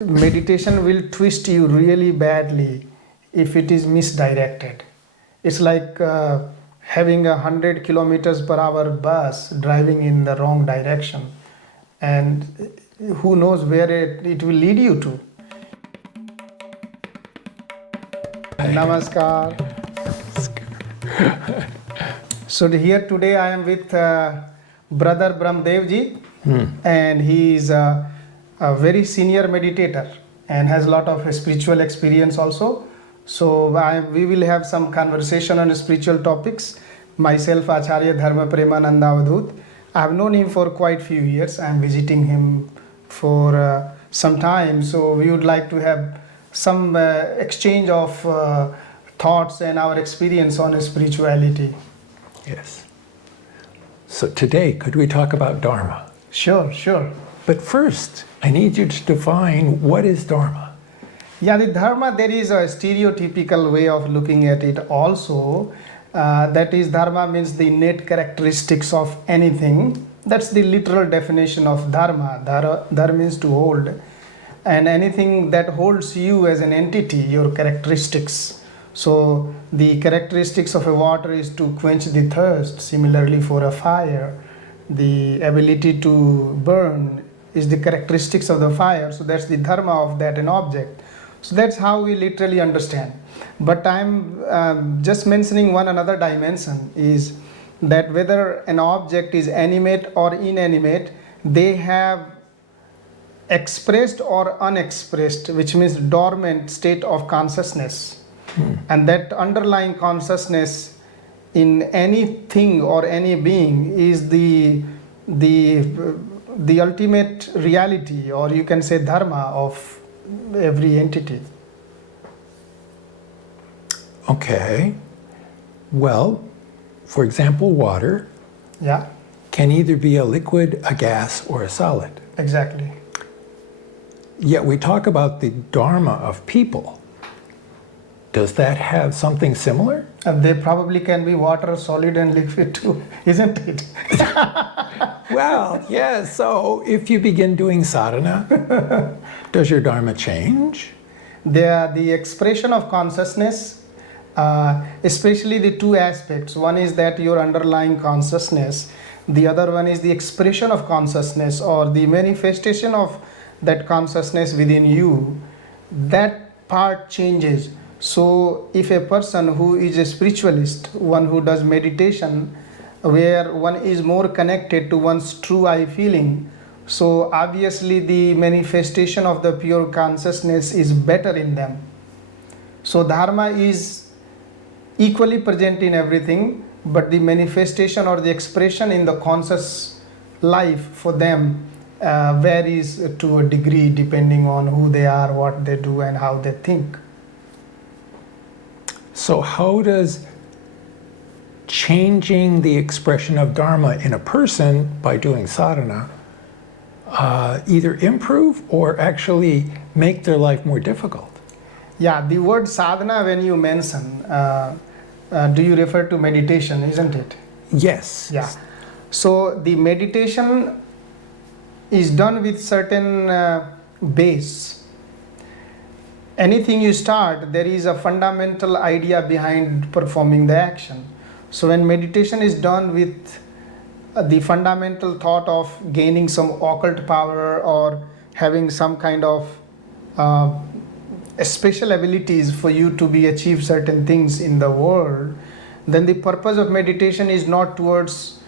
Meditation will twist you really badly if it is misdirected. It's like having 100 kilometers per hour bus driving in the wrong direction, and who knows where it will lead you to. Namaskar. So here today I am with Brother Brahmdevji, and he is a very senior meditator and has a lot of spiritual experience also. So we will have some conversation on spiritual topics. Myself, Acharya Dharmapremananda Avadhuta. I have known him for quite few years. I am visiting him for some time. So we would like to have some exchange of thoughts and our experience on spirituality. Yes. So today, could we talk about Dharma? Sure. But first, I need you to define what is Dharma. Yeah, the Dharma, there is a stereotypical way of looking at it also. That is, Dharma means the innate characteristics of anything. That's the literal definition of Dharma. Dharma means to hold. And anything that holds you as an entity, your characteristics. So the characteristics of a water is to quench the thirst. Similarly for a fire, the ability to burn is the characteristics of the fire. So that's the dharma of that an object. So that's how we literally understand. But I'm just mentioning one another dimension is that whether an object is animate or inanimate, they have expressed or unexpressed, which means dormant state of consciousness. And that underlying consciousness in anything or any being is the ultimate reality, or you can say dharma of every entity. Okay. Well, for example, water Yeah, can either be a liquid, a gas, or a solid. exactly. Yet we talk about the Dharma of people. Does that have something similar? And they probably can be water, solid and liquid too, isn't it? Well, yes. So if you begin doing sadhana, does your Dharma change? They are the expression of consciousness, especially the two aspects. One is that your underlying consciousness. The other one is the expression of consciousness, or the manifestation of that consciousness within you. That part changes. So if a person who is a spiritualist, one who does meditation, where one is more connected to one's true I feeling, so obviously the manifestation of the pure consciousness is better in them. So Dharma is equally present in everything, but the manifestation or the expression in the conscious life for them varies to a degree depending on who they are, what they do, and how they think. So how does changing the expression of Dharma in a person by doing sadhana either improve or actually make their life more difficult? Yeah, the word sadhana, when you mention, do you refer to meditation, isn't it? Yes. Yeah. So the meditation is done with certain base. Anything you start, there is a fundamental idea behind performing the action. So when meditation is done with the fundamental thought of gaining some occult power or having some kind of special abilities for you to achieve certain things in the world, then the purpose of meditation is not towards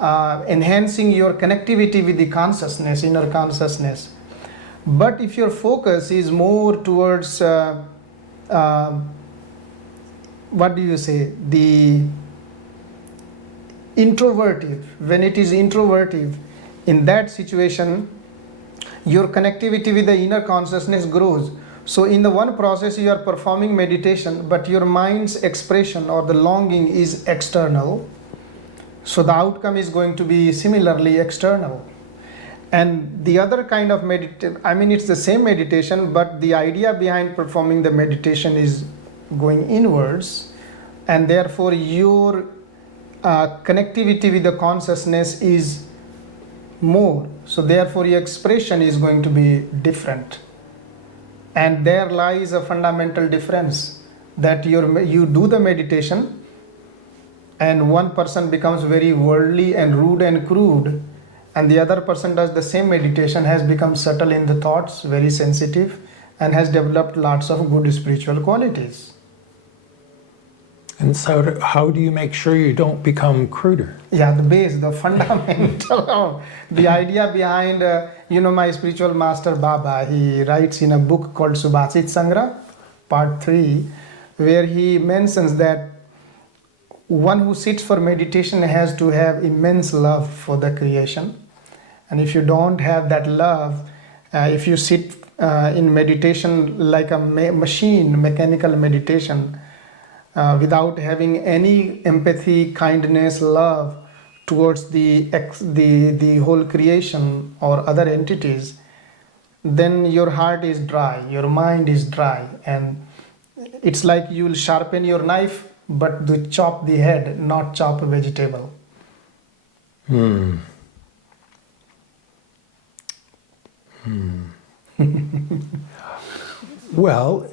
enhancing your connectivity with the consciousness, inner consciousness. But if your focus is more towards what do you say, the introvertive, when it is introvertive, in that situation your connectivity with the inner consciousness grows. So in the one process you are performing meditation, but your mind's expression or the longing is external, so the outcome is going to be similarly external. And the other kind of meditation, I mean, it's the same meditation, but the idea behind performing the meditation is going inwards, and therefore your connectivity with the consciousness is more. So therefore your expression is going to be different. And there lies a fundamental difference, that you do the meditation and one person becomes very worldly and rude and crude, and the other person does the same meditation, has become subtle in the thoughts, very sensitive, and has developed lots of good spiritual qualities. And so, how do you make sure you don't become cruder? Yeah, the base, the fundamental, the idea behind, my spiritual master Baba, he writes in a book called Subhasit Sangra, part 3, where he mentions that one who sits for meditation has to have immense love for the creation. And if you don't have that love, if you sit in meditation like a mechanical meditation, without having any empathy, kindness, love towards the whole creation or other entities, then your heart is dry, your mind is dry, and it's like you will sharpen your knife but to chop the head, not chop a vegetable. Well,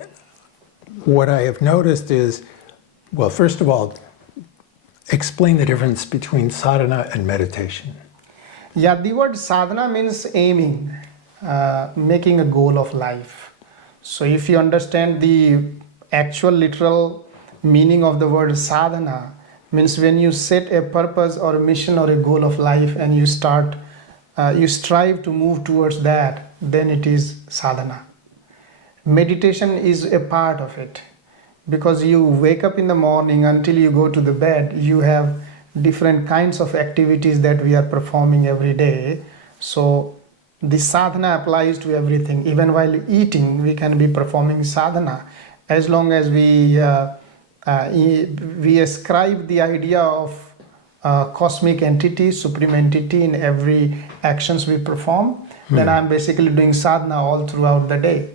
what I have noticed is, well, first of all, explain the difference between sadhana and meditation. Yeah, the word sadhana means aiming, making a goal of life. So if you understand the actual literal meaning of the word sadhana, means when you set a purpose or a mission or a goal of life and you strive to move towards that, then it is sadhana. Meditation is a part of it, because you wake up in the morning until you go to the bed, you have different kinds of activities that we are performing every day. So the sadhana applies to everything. Even while eating, we can be performing sadhana, as long as we ascribe the idea of cosmic entity, supreme entity in every actions we perform. Then I'm basically doing sadhana all throughout the day.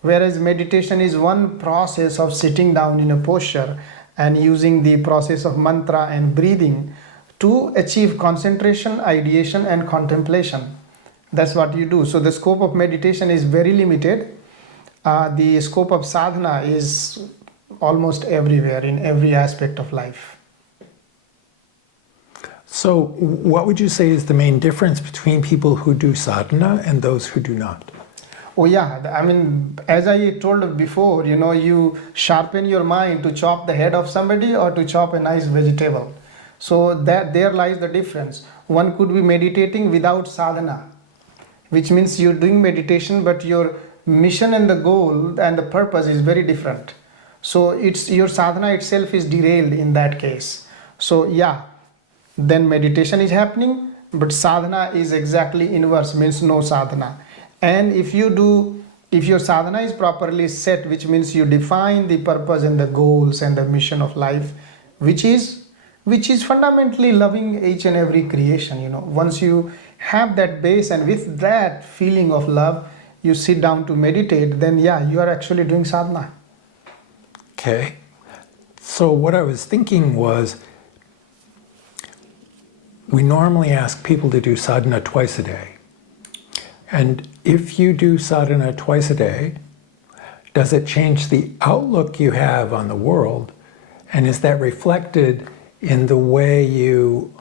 Whereas meditation is one process of sitting down in a posture and using the process of mantra and breathing to achieve concentration, ideation, and contemplation. That's what you do. So the scope of meditation is very limited. The scope of sadhana is almost everywhere, in every aspect of life. So, what would you say is the main difference between people who do sadhana and those who do not? Oh yeah, I mean, as I told before, you sharpen your mind to chop the head of somebody or to chop a nice vegetable. So that there lies the difference. One could be meditating without sadhana, which means you're doing meditation, but your mission and the goal and the purpose is very different. So it's your sadhana itself is derailed in that case. So yeah, then meditation is happening, but sadhana is exactly inverse, means no sadhana. And if your sadhana is properly set, which means you define the purpose and the goals and the mission of life, which is fundamentally loving each and every creation. Once you have that base, and with that feeling of love, you sit down to meditate, then yeah, you are actually doing sadhana. Okay. So what I was thinking was, we normally ask people to do sadhana twice a day. And if you do sadhana twice a day, does it change the outlook you have on the world? And is that reflected in the way you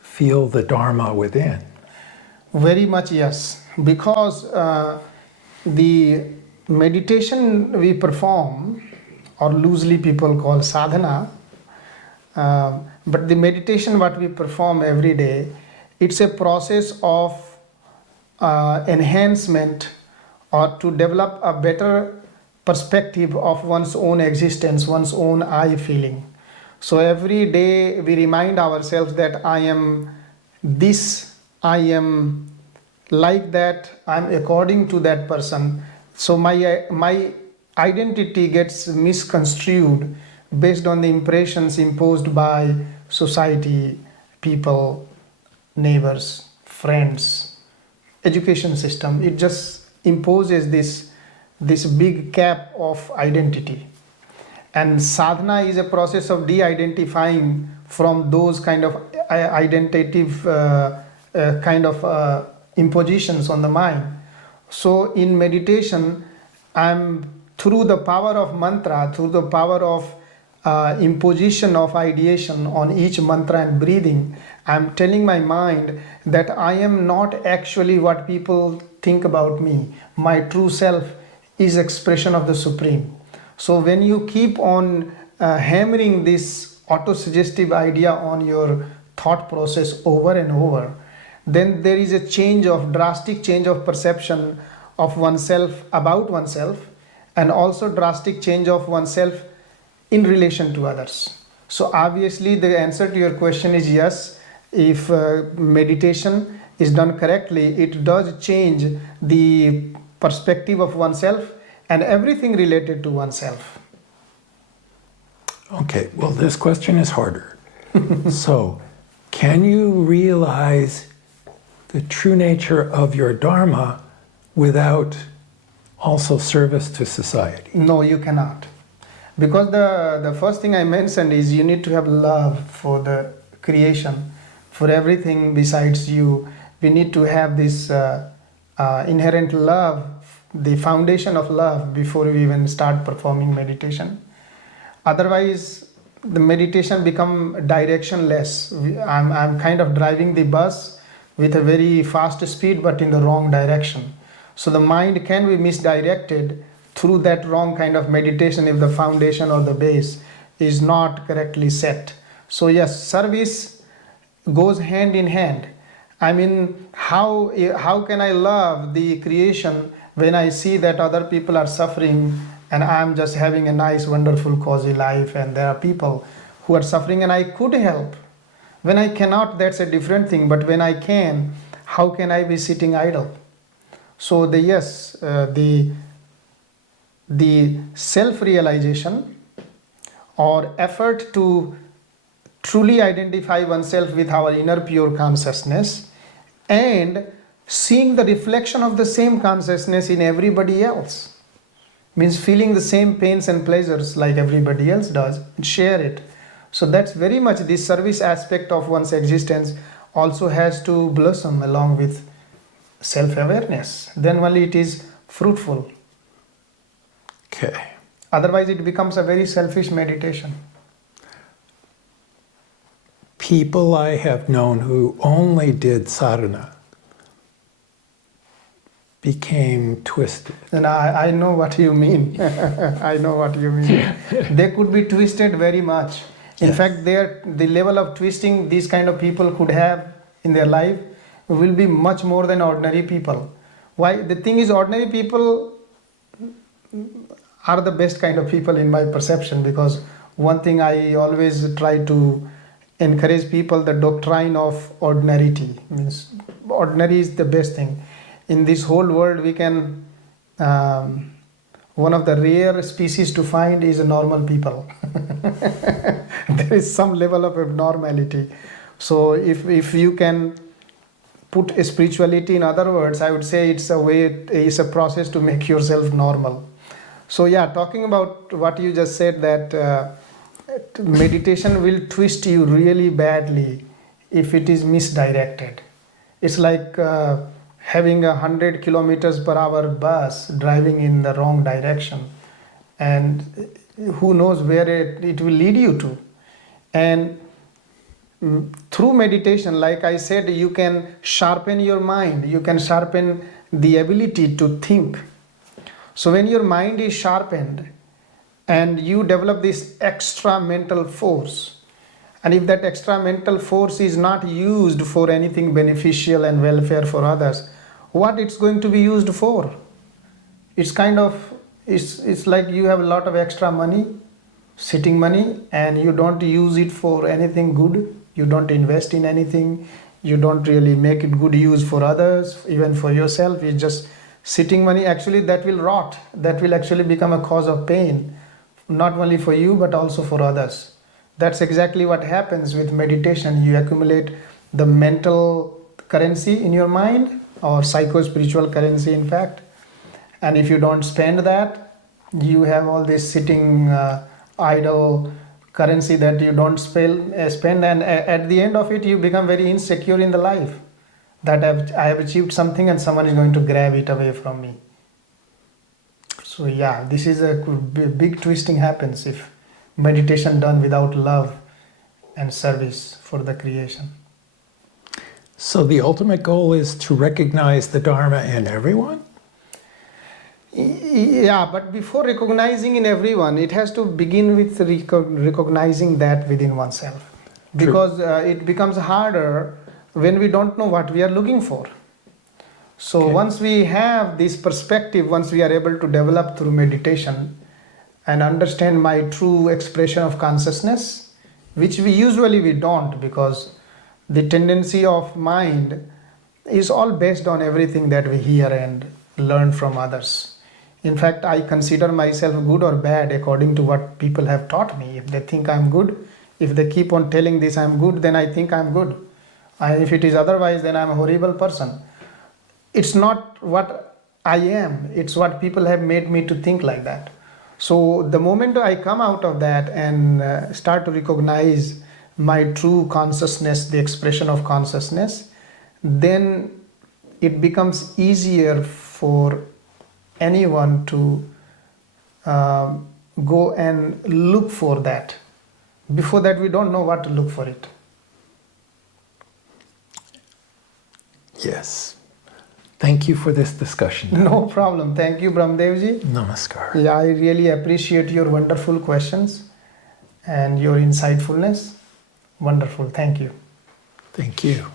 feel the Dharma within? Very much yes. Because the meditation we perform, or loosely people call sadhana, but the meditation what we perform every day, it's a process of enhancement, or to develop a better perspective of one's own existence, one's own I feeling. So every day we remind ourselves that I am this, I am like that, I am according to that person. So my identity gets misconstrued based on the impressions imposed by society, people, neighbors, friends, education system. It just imposes this big cap of identity. And sadhana is a process of de-identifying from those kind of identitative kind of impositions on the mind. So in meditation, I'm through the power of mantra, through the power of imposition of ideation on each mantra and breathing, I'm telling my mind that I am not actually what people think about me. My true self is expression of the Supreme. So when you keep on hammering this autosuggestive idea on your thought process over and over, then there is a drastic change of perception of oneself about oneself, and also drastic change of oneself in relation to others. So obviously the answer to your question is yes. If meditation is done correctly, it does change the perspective of oneself and everything related to oneself. Okay, well, this question is harder. So, can you realize the true nature of your Dharma without also service to society? No, you cannot. Because the first thing I mentioned is you need to have love for the creation, for everything besides you. We need to have this inherent love, the foundation of love, before we even start performing meditation. Otherwise, the meditation become directionless. I'm kind of driving the bus with a very fast speed, but in the wrong direction. So the mind can be misdirected through that wrong kind of meditation if the foundation or the base is not correctly set. So yes, service goes hand in hand. I mean, how can I love the creation when I see that other people are suffering and I'm just having a nice, wonderful, cozy life, and there are people who are suffering and I could help. When I cannot, that's a different thing, but when I can, how can I be sitting idle? So the self-realization or effort to truly identify oneself with our inner pure consciousness and seeing the reflection of the same consciousness in everybody else, means feeling the same pains and pleasures like everybody else does and share it. So that's very much the service aspect of one's existence also has to blossom along with self-awareness. Then only it is fruitful. Okay. Otherwise it becomes a very selfish meditation. People I have known who only did sadhana became twisted. And I know what you mean. I know what you mean. They could be twisted very much. In Yes. fact, the level of twisting these kind of people could have in their life will be much more than ordinary people. Why? The thing is, ordinary people are the best kind of people in my perception, because one thing I always try to encourage people, the doctrine of ordinarity. Means ordinary is the best thing. In this whole world, we can, one of the rare species to find is normal people. There is some level of abnormality. So if you can put a spirituality in other words, I would say it's a process to make yourself normal. So yeah, talking about what you just said, that meditation will twist you really badly if it is misdirected. It's like having 100 kilometers per hour bus driving in the wrong direction, and who knows where it will lead you to. And through meditation, like I said, you can sharpen your mind, you can sharpen the ability to think. So when your mind is sharpened and you develop this extra mental force, and if that extra mental force is not used for anything beneficial and welfare for others, what it's going to be used for? It's kind of, it's like you have a lot of extra money, sitting money, and you don't use it for anything good. You don't invest in anything. You don't really make it good use for others, even for yourself. It's just sitting money. Actually, that will rot. That will actually become a cause of pain, not only for you, but also for others. That's exactly what happens with meditation. You accumulate the mental currency in your mind, or psycho-spiritual currency, in fact. And if you don't spend that, you have all this sitting idle currency that you don't spend, and at the end of it, you become very insecure in the life. that I have achieved something and someone is going to grab it away from me. So yeah, this is a big twisting happens if meditation done without love and service for the creation. So the ultimate goal is to recognize the Dharma in everyone? Yeah, but before recognizing in everyone, it has to begin with recognizing that within oneself. True. Because it becomes harder when we don't know what we are looking for. So Okay. once we have this perspective, once we are able to develop through meditation and understand my true expression of consciousness, which we don't, because the tendency of mind is all based on everything that we hear and learn from others. In fact, I consider myself good or bad according to what people have taught me. If they think I'm good, if they keep on telling this I'm good, then I think I'm good. If it is otherwise, then I'm a horrible person. It's not what I am, it's what people have made me to think like that. So the moment I come out of that and start to recognize my true consciousness, the expression of consciousness, then it becomes easier for anyone to go and look for that. Before that, we don't know what to look for it. Yes. Thank you for this discussion. No problem. Thank you, Brahmdevji. Namaskar. Yeah, I really appreciate your wonderful questions and your insightfulness. Wonderful. Thank you. Thank you.